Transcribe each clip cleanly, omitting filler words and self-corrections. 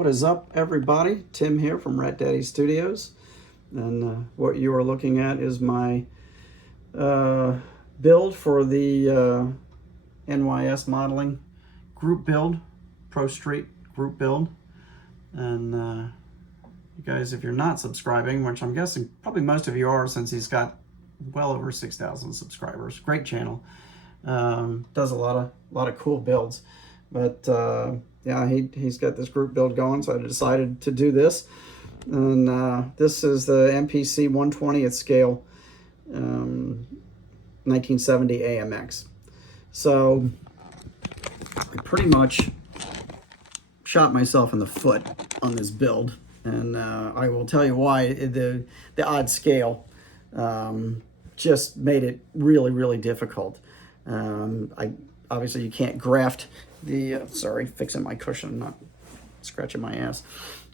What is up, everybody? Tim here from Rat Daddy Studios, and what you are looking at is my build for the NYS modeling group build, Pro Street group build. And you guys, if you're not subscribing, which I'm guessing probably most of you are, since he's got well over 6,000 subscribers, great channel, does a lot of cool builds, but yeah, he's got this group build going, so I decided to do this. And this is the MPC 1/20th scale 1970 AMX. So I pretty much shot myself in the foot on this build, and I will tell you why. The odd scale just made it really difficult. Obviously you can't graft the sorry, fixing my cushion, not scratching my ass.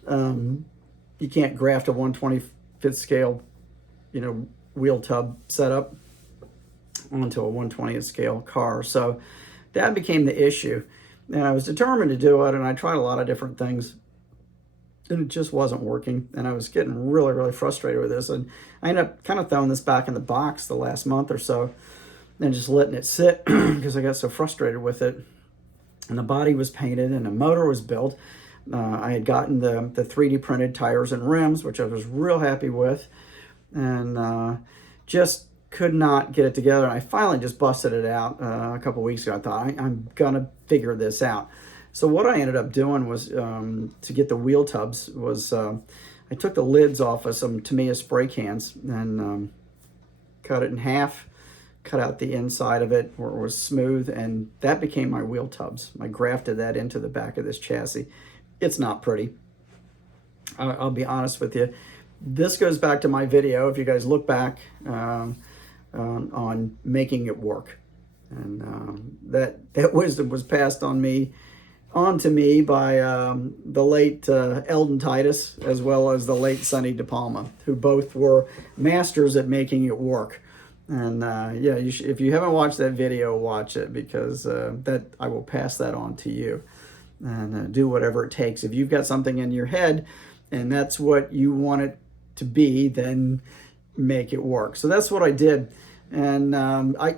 You can't graft a 1/25th scale, wheel tub setup onto a 1/20th scale car. So that became the issue, and I was determined to do it, and I tried a lot of different things, and it just wasn't working, and I was getting really frustrated with this, and I ended up kind of throwing this back in the box the last month or so and just letting it sit because I got so frustrated with it. And the body was painted and the motor was built. I had gotten the 3D printed tires and rims, which I was real happy with, and just could not get it together. And I finally just busted it out a couple weeks ago. I thought, I'm gonna figure this out. So what I ended up doing was, to get the wheel tubs, was I took the lids off of some Tamiya spray cans and cut it in half, cut out the inside of it where it was smooth, and that became my wheel tubs. I grafted that into the back of this chassis. It's not pretty. I'll be honest with you. This goes back to my video, if you guys look back, on making it work. And that wisdom was passed on to me by the late Eldon Titus, as well as the late Sonny DePalma, who both were masters at making it work. And yeah, if you haven't watched that video, watch it, because that I will pass that on to you, and do whatever it takes. If you've got something in your head and that's what you want it to be, then make it work. So that's what I did. And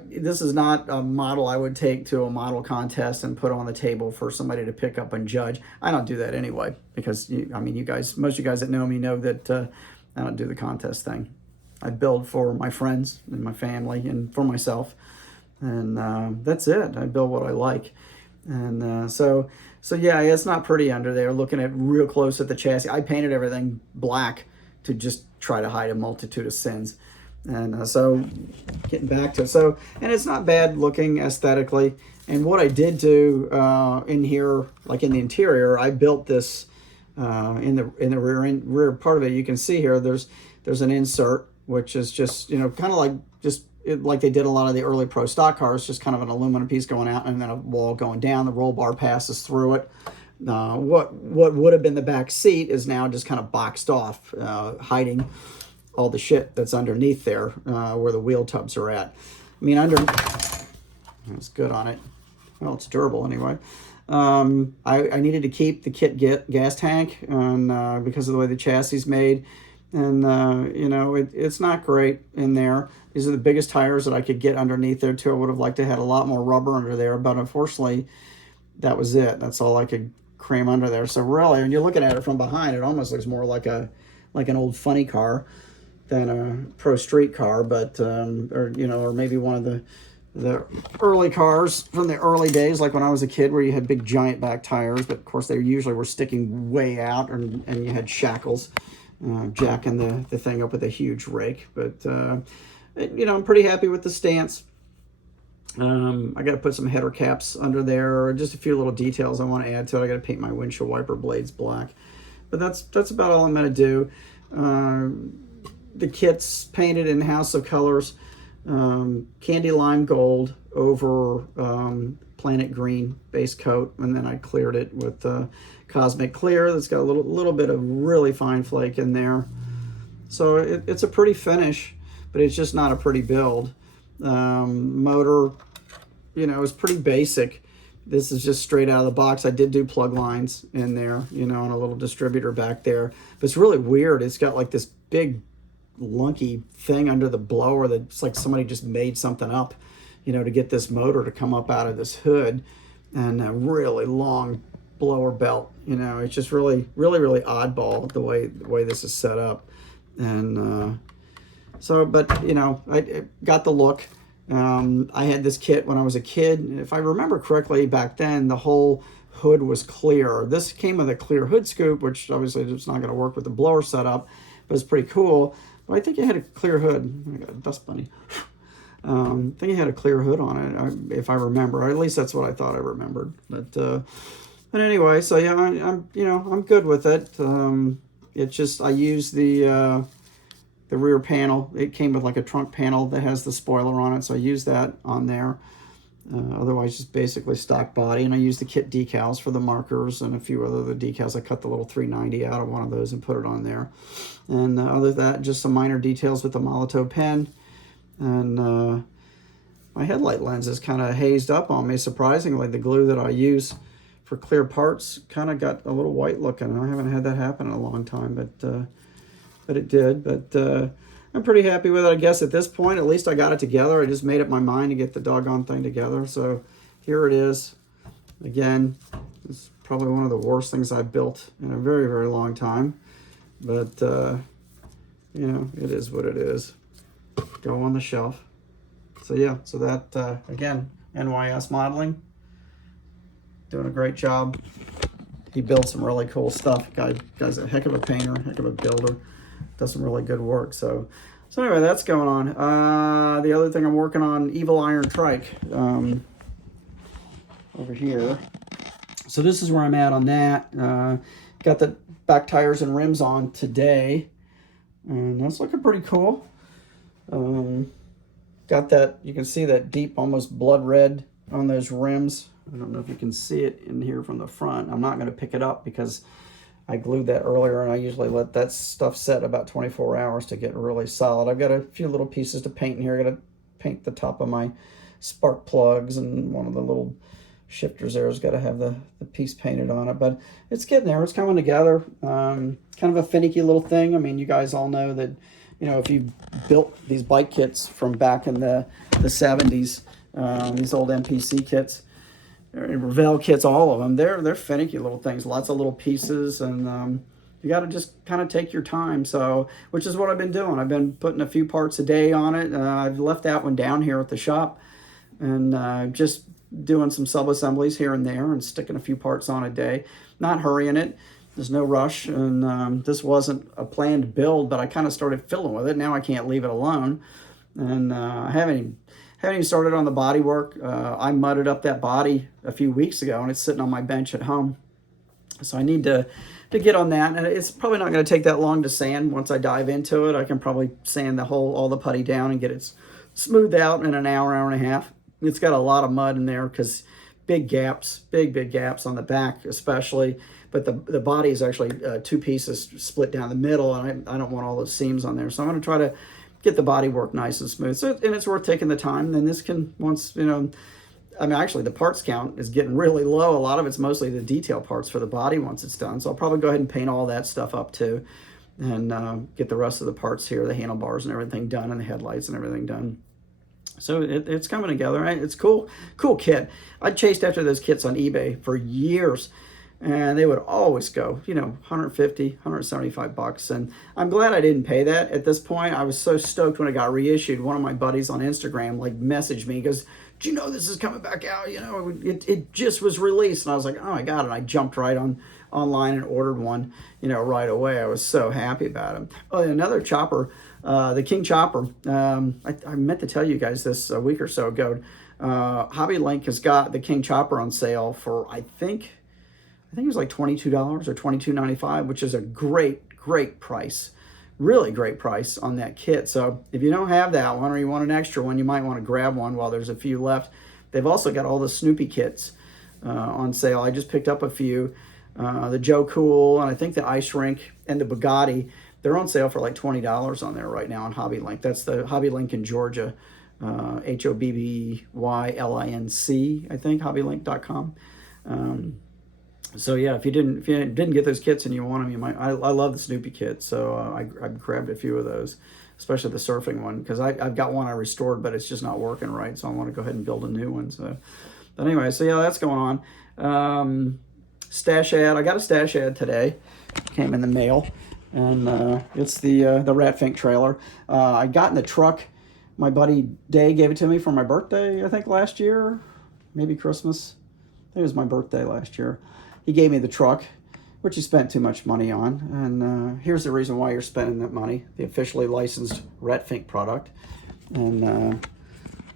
this is not a model I would take to a model contest and put on the table for somebody to pick up and judge. I don't do that anyway, because most of you guys that know me know that I don't do the contest thing. I build for my friends and my family and for myself, and that's it. I build what I like. And so yeah, it's not pretty under there. Looking at real close at the chassis, I painted everything black to just try to hide a multitude of sins. And so getting back to it, and it's not bad looking aesthetically. And what I did do in here, like in the interior, I built this in the rear part of it. You can see here there's an insert, which is just kind of like like they did a lot of the early pro stock cars, just kind of an aluminum piece going out and then a wall going down. The roll bar passes through it. What would have been the back seat is now just kind of boxed off, hiding all the shit that's underneath there, where the wheel tubs are at. I mean, it's good on it. Well, it's durable anyway. I needed to keep the kit gas tank, and because of the way the chassis is made. And it's not great in there. These are the biggest tires that I could get underneath there too. I would have liked to have had a lot more rubber under there, but unfortunately that was it. That's all I could cram under there. So really, when you're looking at it from behind, it almost looks more like an old funny car than a pro street car, but or maybe one of the early cars from the early days, like when I was a kid, where you had big giant back tires, but of course they usually were sticking way out, and you had shackles jacking the thing up with a huge rake. But I'm pretty happy with the stance. I got to put some header caps under there, just a few little details I want to add to it. I got to paint my windshield wiper blades black, but that's about all I'm going to do. The kit's painted in House of Colors, candy lime gold over planet green base coat, and then I cleared it with cosmic clear that's got a little bit of really fine flake in there. So it's a pretty finish, but it's just not a pretty build. Motor, is pretty basic. This is just straight out of the box. I did do plug lines in there, you know, and a little distributor back there. But it's really weird. It's got like this big lunky thing under the blower that's like somebody just made something up, you know, to get this motor to come up out of this hood, and a really long blower belt. You know, it's just really oddball the way this is set up. And so, but you know, I got the look. I had this kit when I was a kid. If I remember correctly, back then the whole hood was clear. This came with a clear hood scoop, which obviously it's not going to work with the blower setup, but it's pretty cool. But I think it had a clear hood. I got a dust bunny. I think it had a clear hood on it, if I remember. Or at least that's what I thought I remembered. But anyway, so yeah, I'm good with it. It's just I use the rear panel. It came with like a trunk panel that has the spoiler on it, so I use that on there. Otherwise, just basically stock body, and I use the kit decals for the markers and a few other decals. I cut the little 390 out of one of those and put it on there. And other than that, just some minor details with the Molotov pen. And my headlight lens is kind of hazed up on me, surprisingly. The glue that I use for clear parts kind of got a little white looking. I haven't had that happen in a long time, but it did. But I'm pretty happy with it, I guess, at this point. At least I got it together. I just made up my mind to get the doggone thing together. So here it is. Again, it's probably one of the worst things I've built in a very long time. But, you know, it is what it is. Go on the shelf. So yeah, so that, again, NYS Modeling, doing a great job. He builds some really cool stuff. Guy's a heck of a painter, heck of a builder. Does some really good work. So anyway, that's going on. The other thing I'm working on, Evil Iron Trike, over here. So this is where I'm at on that. Got the back tires and rims on today, and that's looking pretty cool. Got that, you can see that deep, almost blood red on those rims. I don't know if you can see it in here from the front. I'm not going to pick it up because I glued that earlier, and I usually let that stuff set about 24 hours to get really solid. I've got a few little pieces to paint in here. I got to paint the top of my spark plugs, and one of the little shifters there has got to have the piece painted on it. But it's getting there. It's coming together. Kind of a finicky little thing. I mean, you guys all know that, you know, if you built these bike kits from back in the 70s, these old MPC kits, Revell kits, all of them, they're finicky little things, lots of little pieces, and you got to just kind of take your time. So, which is what I've been doing. I've been putting a few parts a day on it. I've left that one down here at the shop, and just doing some sub-assemblies here and there and sticking a few parts on a day, not hurrying it. There's no rush, and this wasn't a planned build, but I kind of started fiddling with it. Now I can't leave it alone, and I haven't even started on the body work. I mudded up that body a few weeks ago, and it's sitting on my bench at home. So I need to get on that, and it's probably not going to take that long to sand. Once I dive into it, I can probably sand all the putty down and get it smoothed out in an hour and a half. It's got a lot of mud in there because big gaps on the back especially. But the body is actually two pieces split down the middle, and I don't want all those seams on there. So I'm going to try to get the body work nice and smooth. So, and it's worth taking the time. Then this can, once, you know, I mean, actually the parts count is getting really low. A lot of it's mostly the detail parts for the body once it's done. So I'll probably go ahead and paint all that stuff up too, and get the rest of the parts here, the handlebars and everything done, and the headlights and everything done. So it's coming together, right? It's cool kit. I chased after those kits on eBay for years, and they would always go, you know, 150, 175 bucks. And I'm glad I didn't pay that at this point. I was so stoked when it got reissued. One of my buddies on Instagram like messaged me, he goes, "Do you know this is coming back out? You know, it just was released." And I was like, "Oh my God." And I jumped right online and ordered one, you know, right away. I was so happy about it. Oh, another chopper, the King Chopper. I meant to tell you guys this a week or so ago. Hobby Link has got the King Chopper on sale for, I think it was like $22 or $22.95, which is a great price. Really great price on that kit. So if you don't have that one, or you want an extra one, you might want to grab one while there's a few left. They've also got all the Snoopy kits on sale. I just picked up a few. The Joe Cool, and I think the Ice Rink and the Bugatti, they're on sale for like $20 on there right now on Hobby Link. That's the Hobby Link in Georgia. HOBBYLINC, I think, hobbylink.com. So yeah, if you didn't get those kits and you want them, you might. I love the Snoopy kit, so I grabbed a few of those, especially the surfing one, because I've got one I restored, but it's just not working right, so I want to go ahead and build a new one. So, but anyway, so yeah, that's going on. Stash ad. I got a stash ad today. Came in the mail, and it's the Ratfink trailer. I got in the truck. My buddy Day gave it to me for my birthday, I think last year, maybe Christmas. I think it was my birthday last year. He gave me the truck, which he spent too much money on. And here's the reason why you're spending that money: the officially licensed Ratfink product. And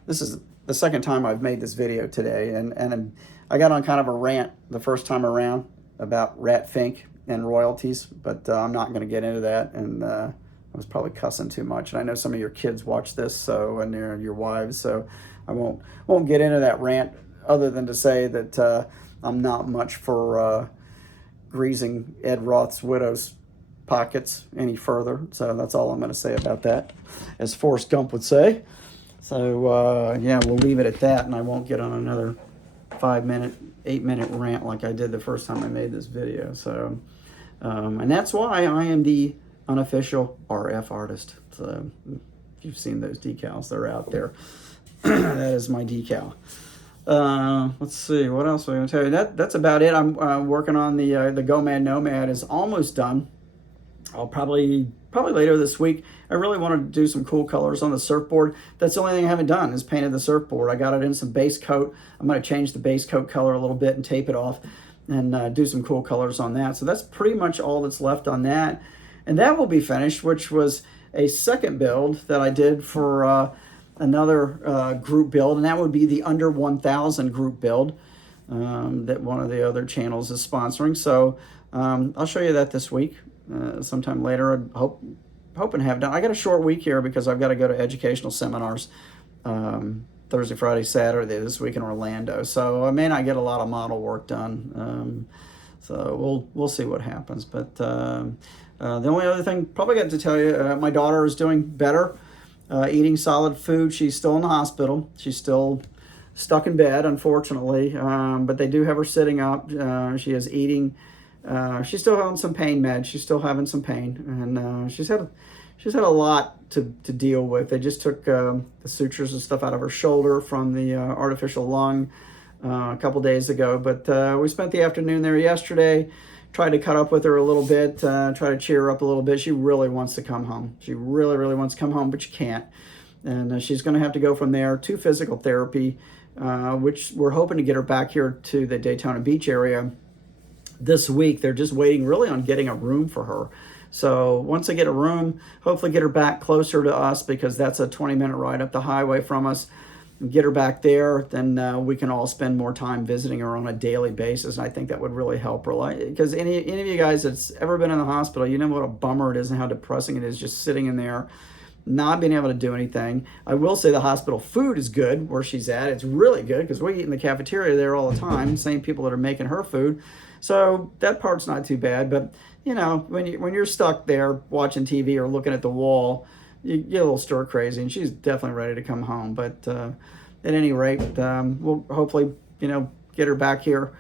this is the second time I've made this video today, and I got on kind of a rant the first time around about Ratfink and royalties, but I'm not going to get into that. And I was probably cussing too much. And I know some of your kids watch this, so, and your wives, so I won't get into that rant, other than to say that I'm not much for greasing Ed Roth's widow's pockets any further. So that's all I'm going to say about that, as Forrest Gump would say. So yeah, we'll leave it at that, and I won't get on another 5-minute, 8-minute rant like I did the first time I made this video. So, and that's why I am the unofficial RF artist. So if you've seen those decals, they're out there. That is my decal. Let's see, what else am I going to tell you? That's about it. I'm working on the GoMad Nomad is almost done. I'll probably later this week. I really wanted to do some cool colors on the surfboard. That's the only thing I haven't done, is painted the surfboard. I got it in some base coat. I'm going to change the base coat color a little bit and tape it off, and do some cool colors on that. So that's pretty much all that's left on that. And that will be finished, which was a second build that I did for another group build, and that would be the under 1,000 group build that one of the other channels is sponsoring. So I'll show you that this week, sometime later. I hoping to have done. I got a short week here because I've got to go to educational seminars Thursday, Friday, Saturday this week in Orlando. So I may not get a lot of model work done. So we'll see what happens. But the only other thing probably got to tell you, my daughter is doing better. Eating solid food. She's still in the hospital. She's still stuck in bed, unfortunately, but they do have her sitting up. She is eating. She's still having some pain meds. She's still having some pain, and she's had a lot to deal with. They just took the sutures and stuff out of her shoulder from the artificial lung a couple days ago. But we spent the afternoon there yesterday. Tried to cut up with her a little bit, try to cheer her up a little bit. She really wants to come home. She really, really wants to come home, but she can't. And she's going to have to go from there to physical therapy, which we're hoping to get her back here to the Daytona Beach area this week. They're just waiting really on getting a room for her. So once they get a room, hopefully get her back closer to us, because that's a 20-minute ride up the highway from us. Get her back there, then we can all spend more time visiting her on a daily basis, and I think that would really help her. Because any of you guys that's ever been in the hospital, you know what a bummer it is and how depressing it is just sitting in there, not being able to do anything. I will say the hospital food is good where she's at. It's really good because we eat in the cafeteria there all the time, same people that are making her food. So that part's not too bad. But you know, when you're stuck there watching TV or looking at the wall, you get a little stir crazy, and she's definitely ready to come home. But at any rate, we'll hopefully, get her back here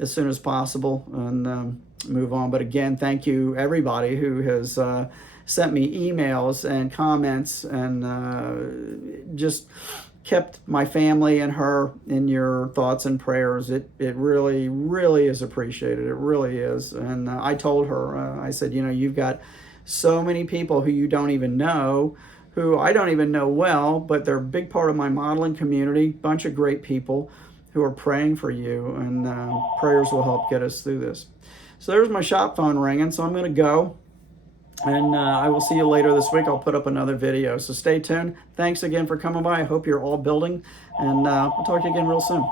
as soon as possible and move on. But again, thank you everybody who has sent me emails and comments and just kept my family and her in your thoughts and prayers. It really, really is appreciated. It really is. And I told her, I said, you've got so many people who you don't even know, who I don't even know well, but they're a big part of my modeling community, bunch of great people who are praying for you, and prayers will help get us through this. So there's my shop phone ringing, so I'm going to go, and I will see you later this week. I'll put up another video, so stay tuned. Thanks again for coming by. I hope you're all building, and we'll talk to you again real soon.